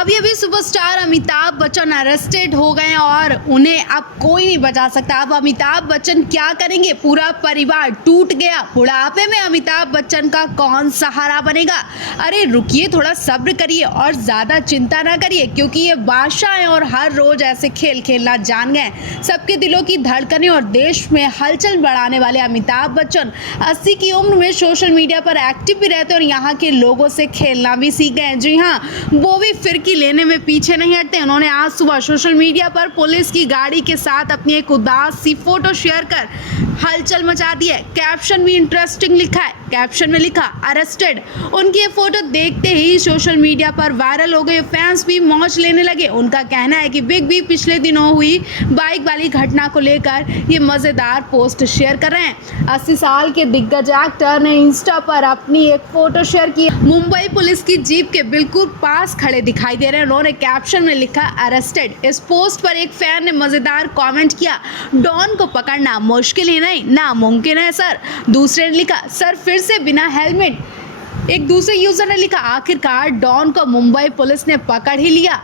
अभी अभी superstar Amitabh Bachchan arrested हो गए हैं और उन्हें अब कोई नहीं बचा सकता। अब अमिताभ बच्चन क्या करेंगे? पूरा परिवार टूट गया। बुढ़ापे में अमिताभ बच्चन का कौन सहारा बनेगा? अरे रुकिए, थोड़ा सब्र करिए और ज़्यादा चिंता ना करिए, क्योंकि ये बादशाह हैं और हर रोज़ ऐसे खेल खेलना जान गए। सबके दिलों की धड़कनें और देश में हलचल बढ़ाने वाले अमिताभ बच्चन 80 की उम्र में सोशल मीडिया पर एक्टिव भी रहते हैं और यहाँ के लोगों से खेलना भी सीख गए हैं। जी हाँ, वो भी फिरकी लेने में पीछे नहीं हटते। उन्होंने आज सुबह सोशल मीडिया पर पुलिस की गाड़ी के साथ अपनी एक उदास सी फोटो शेयर कर हलचल मचा दी है। कैप्शन भी इंटरेस्टिंग लिखा है। कैप्शन में लिखा अरेस्टेड। उनकी ये फोटो देखते ही सोशल मीडिया पर वायरल हो गई। फैंस भी मौज लेने लगे। उनका कहना है कि बिग बी पिछले दिनों हुई बाइक वाली घटना को लेकर ये मजेदार पोस्ट शेयर कर रहे हैं। 80 साल के दिग्गज एक्टर ने इंस्टा पर अपनी एक फोटो शेयर की। मुंबई पुलिस की जीप के बिल्कुल पास खड़े दिखाई दे रहे हैं। उन्होंने कैप्शन में लिखा अरेस्टेड। इस पोस्ट पर एक फैन ने मजेदार कमेंट किया, डॉन को पकड़ना मुश्किल ही नहीं, नामुमकिन है सर। दूसरे ने लिखा, सर फिर से बिना हेलमेट। एक दूसरे यूजर ने लिखा, आखिरकार डॉन को मुंबई पुलिस ने पकड़ ही लिया।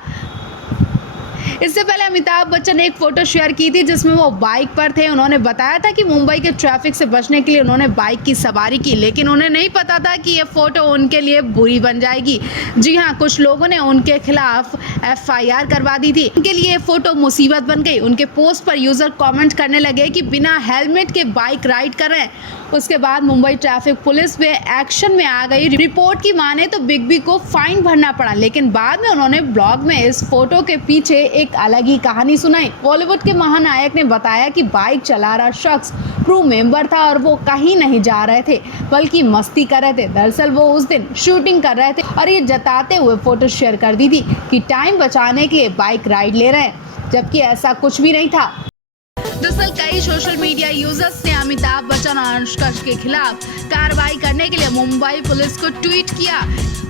इससे पहले अमिताभ बच्चन ने एक फोटो शेयर की थी जिसमें वो बाइक पर थे। उन्होंने बताया था कि मुंबई के ट्रैफिक से बचने के लिए उन्होंने बाइक की सवारी की, लेकिन उन्हें नहीं पता था कि ये फोटो उनके लिए बुरी बन जाएगी। जी हाँ, कुछ लोगों ने उनके खिलाफ FIR करवा दी थी। उनके लिए ये फोटो मुसीबत बन गई। उनके पोस्ट पर यूजर कमेंट करने लगे कि बिना हेलमेट के बाइक राइड कर रहे हैं। उसके बाद मुंबई ट्रैफिक पुलिस भी एक्शन में आ गई। रिपोर्ट की माने तो बिग बी को फाइन भरना पड़ा, लेकिन बाद में उन्होंने ब्लॉग में इस फोटो के पीछे एक अलग ही कहानी सुनाई। बॉलीवुड के महानायक ने बताया कि बाइक चला रहा शख्स क्रू मेंबर था और वो कहीं नहीं जा रहे थे बल्कि मस्ती कर रहे थे। दरअसल वो उस दिन शूटिंग कर रहे थे और ये जताते हुए फोटो शेयर कर दी थी कि टाइम बचाने के लिए बाइक राइड ले रहे हैं, जबकि ऐसा कुछ भी नहीं था। दरअसल कई सोशल मीडिया यूजर्स ने अमिताभ बच्चन और अनुष्का के खिलाफ कार्रवाई करने के लिए मुंबई पुलिस को ट्वीट किया।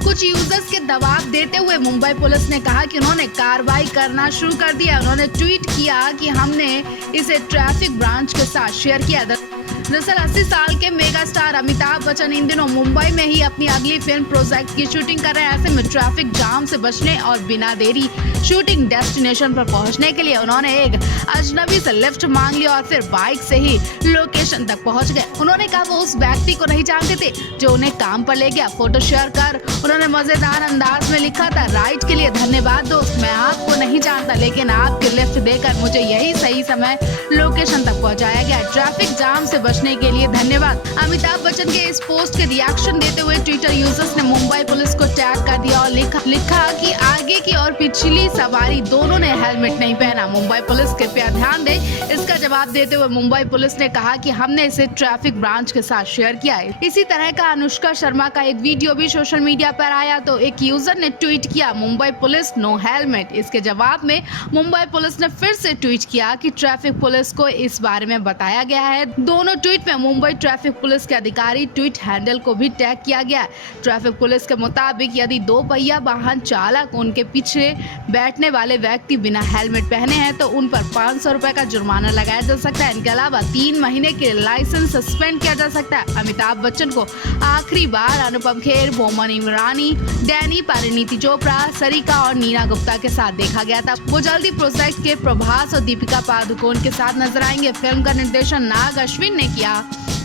कुछ यूजर्स के दबाव देते हुए मुंबई पुलिस ने कहा कि उन्होंने कार्रवाई करना शुरू कर दिया। उन्होंने ट्वीट किया कि हमने इसे ट्रैफिक ब्रांच के साथ शेयर किया। दरअसल 80 साल के मेगा स्टार अमिताभ बच्चन इन दिनों मुंबई में ही अपनी अगली फिल्म प्रोजेक्ट की शूटिंग कर रहे हैं। ऐसे में ट्रैफिक जाम से बचने और बिना देरी शूटिंग डेस्टिनेशन पर पहुंचने के लिए उन्होंने एक अजनबी से लिफ्ट मांग लिया और फिर बाइक से ही लोकेशन तक पहुंच गए। उन्होंने कहा वो उस व्यक्ति को नहीं जानते थे जो उन्हें काम पर ले गया। फोटो शेयर कर उन्होंने मजेदार अंदाज में लिखा था, राइड के लिए धन्यवाद दोस्त, मैं आपको नहीं जानता लेकिन आपके लिफ्ट देकर मुझे यही सही समय लोकेशन तक पहुंचाया गया। ट्रैफिक जाम से बचने के लिए धन्यवाद। अमिताभ बच्चन के इस पोस्ट के रिएक्शन देते हुए ट्विटर यूजर्स ने मुंबई पुलिस को टैग कर दिया और लिखा कि आगे की और पिछली सवारी दोनों ने हेलमेट नहीं पहना। मुंबई पुलिस कृपया ध्यान दे। इसका जवाब देते हुए मुंबई पुलिस ने कहा कि हमने इसे ट्रैफिक ब्रांच के साथ शेयर किया है। इसी तरह का अनुष्का शर्मा का एक वीडियो भी सोशल मीडिया पर आया तो एक यूजर ने ट्वीट किया, मुंबई पुलिस नो हेलमेट। इसके जवाब में मुंबई पुलिस ने फिर से ट्वीट किया कि ट्रैफिक पुलिस को इस बारे में बताया गया है। दोनों ट्वीट में मुंबई ट्रैफिक पुलिस के अधिकारी ट्वीट हैंडल को भी टैग किया गया है। ट्रैफिक पुलिस के मुताबिक यदि 2 पहिया वाहन चालक उनके पीछे बैठने वाले व्यक्ति बिना हेलमेट पहने हैं तो उन पर 500 रुपए का जुर्माना लगाया जा सकता है। इनके अलावा 3 महीने के लाइसेंस सस्पेंड किया जा सकता है। अमिताभ बच्चन को आखिरी बार अनुपम खेर, बोमन ईरानी, डैनी, परिणीति चोपड़ा, सरिका और नीना गुप्ता के साथ देखा गया था। वो जल्दी प्रोजेक्ट के प्रभास और दीपिका पादुकोण के साथ नजर आएंगे। फिल्म का निर्देशन नाग अश्विन ने किया।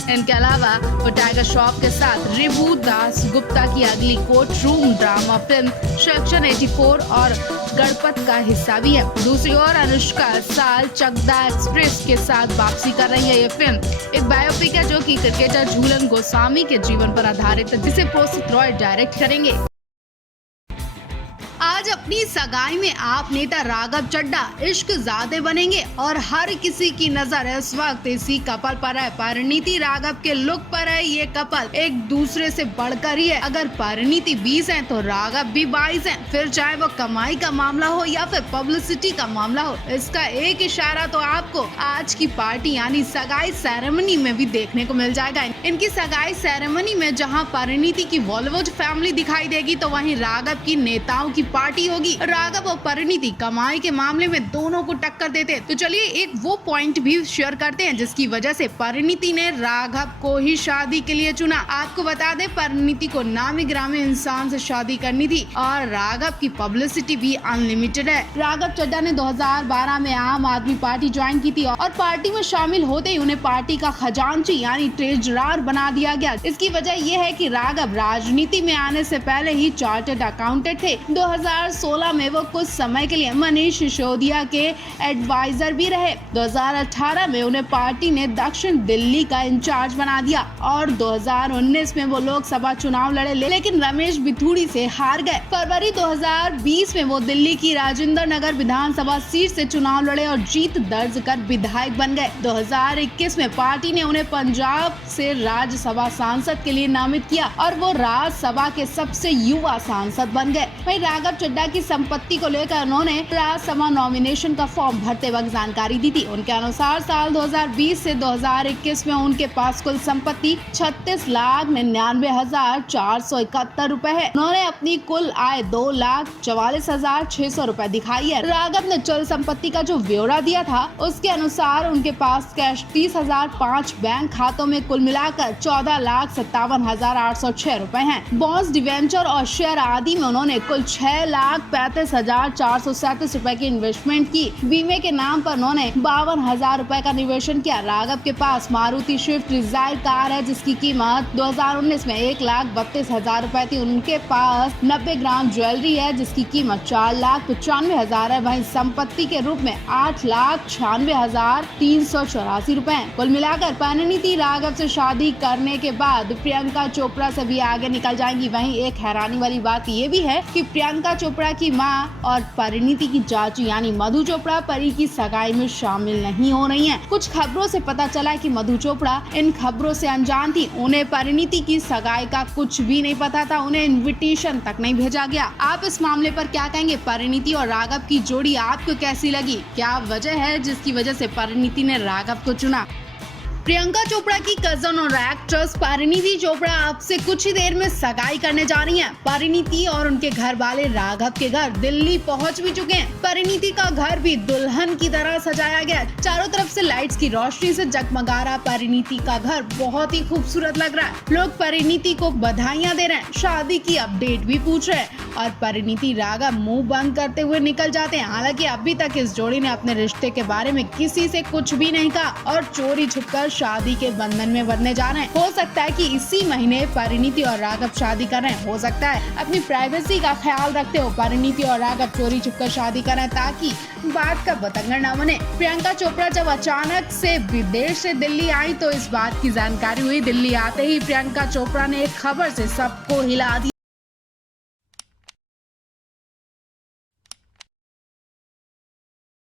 इनके अलावा वो टाइगर श्रॉफ के साथ रिभू दास गुप्ता की अगली court room drama film section 84 और गणपत का हिस्सा भी है। दूसरी ओर अनुष्का साल चकदा एक्सप्रेस के साथ वापसी कर रही है। ये फिल्म एक बायोपिक है जो कि क्रिकेटर झूलन गोस्वामी के जीवन पर आधारित है, जिसे प्रोसित रॉय डायरेक्ट करेंगे। आज अपनी सगाई में आप नेता राघव चड्ढा इश्क ज़ादे बनेंगे और हर किसी की नजर इस वक्त इसी कपल पर है। परिणीति राघव के लुक पर है। ये कपल एक दूसरे से बढ़कर ही है। अगर परिणीति 20 है तो राघव भी 22 है। फिर चाहे वो कमाई का मामला हो या फिर पब्लिसिटी का मामला हो, इसका एक इशारा तो आपको आज की पार्टी यानी सगाई सेरेमनी में भी देखने को मिल जाएगा। इनकी सगाई सेरेमनी में जहाँ परिणीति की बॉलीवुड फैमिली दिखाई देगी तो वहीं राघव की नेताओं की पार्टी होगी। राघव और परिणीति कमाई के मामले में दोनों को टक्कर देते। तो चलिए एक वो पॉइंट भी शेयर करते हैं जिसकी वजह से परिणीति ने राघव को ही शादी के लिए चुना। आपको बता दें, परिणीति को नामी ग्रामी इंसान से शादी करनी थी और राघव की पब्लिसिटी भी अनलिमिटेड है। राघव चड्ढा ने 2012 में आम आदमी पार्टी ज्वाइन की थी और पार्टी में शामिल होते ही उन्हें पार्टी का खजांची यानी ट्रेजरर बना दिया गया। इसकी वजह यह है कि राघव राजनीति में आने से पहले ही चार्टर्ड अकाउंटेंट थे। 2016 में वो कुछ समय के लिए मनीष सिसोदिया के एडवाइजर भी रहे। 2018 में उन्हें पार्टी ने दक्षिण दिल्ली का इंचार्ज बना दिया और 2019 में वो लोकसभा चुनाव लड़े, लेकिन रमेश बिथूड़ी से हार गए। फरवरी 2020 में वो दिल्ली की राजेंद्र नगर विधानसभा सीट से चुनाव लड़े और जीत दर्ज कर विधायक बन गए। 2021 में पार्टी ने उन्हें पंजाब से राज्यसभा सांसद के लिए नामित किया और वो राज्यसभा के सबसे युवा सांसद बन गए। वहीं राघव चड्ढा की संपत्ति को लेकर उन्होंने राज्यसभा नॉमिनेशन का फॉर्म भरते वक्त जानकारी दी थी। उनके अनुसार साल 2020 से 2021 में उनके पास कुल संपत्ति 36,99,471 रुपए है। उन्होंने अपनी कुल आय 2,44,600 रुपए दिखाई है। राघव ने चल संपत्ति का जो ब्यौरा दिया था उसके अनुसार उनके पास कैश 30,005 बैंक खातों में कुल मिलाकर 14,57,806 रुपए हैं। बॉन्ड्स, डिवेंचर और शेयर आदि में उन्होंने कुल 6,35,437 रुपए की इन्वेस्टमेंट की। बीमे के नाम पर उन्होंने 52,000 रुपए का निवेशन किया। राघव के पास मारुति स्विफ्ट डिजायर कार है जिसकी कीमत 2019 में 1,32,000 रुपए थी। उनके पास 90 ग्राम ज्वेलरी है जिसकी कीमत 4,95,000 है। वहीं संपत्ति के रूप में 8,96,384 रुपए है। कुल मिलाकर परिणीति राघव से शादी करने के बाद प्रियंका चोपड़ा से भी आगे निकल जाएंगी। वहीं एक हैरानी वाली बात ये भी है कि प्रियंका चोपड़ा की मां और परिणीति की चाची यानी मधु चोपड़ा परी की सगाई में शामिल नहीं हो रही हैं। कुछ खबरों से पता चला कि मधु चोपड़ा इन खबरों से अनजान थी। उन्हें परिणीति की सगाई का कुछ भी नहीं पता था, उन्हें इन्विटेशन तक नहीं भेजा गया। आप इस मामले पर क्या कहेंगे? परिणीति और राघव की जोड़ी आपको कैसी लगी? क्या वजह है जिसकी वजह से परिणीति ने राघव को चुना? प्रियंका चोपड़ा की कजन और एक्ट्रेस परिणीति चोपड़ा आपसे कुछ ही देर में सगाई करने जा रही हैं। परिणीति और उनके घर वाले राघव के घर दिल्ली पहुंच भी चुके हैं। परिणीति का घर भी दुल्हन की तरह सजाया गया, चारों तरफ से लाइट्स की रोशनी से जगमगा रहा परिणीति का घर बहुत ही खूबसूरत लग रहा है। लोग परिणीति को बधाइयां दे रहे हैं, शादी की अपडेट भी पूछ रहे हैं और परिणीति राघव मुंह बंद करते हुए निकल जाते हैं। हालांकि अभी तक इस जोड़ी ने अपने रिश्ते के बारे में किसी से कुछ भी नहीं कहा और चोरी छुपकर शादी के बंधन में बंधने जा रहे हैं। हो सकता है कि इसी महीने परिणीति और राघव शादी कर रहे हैं। हो सकता है अपनी प्राइवेसी का ख्याल रखते हो परिणीति और राघव चोरी छुपकर शादी कर रहे हैं ताकि बात का बतंगड़ न बने। प्रियंका चोपड़ा जब अचानक से विदेश से दिल्ली आई तो इस बात की जानकारी हुई। दिल्ली आते ही प्रियंका चोपड़ा ने एक खबर से सबको हिला दिया।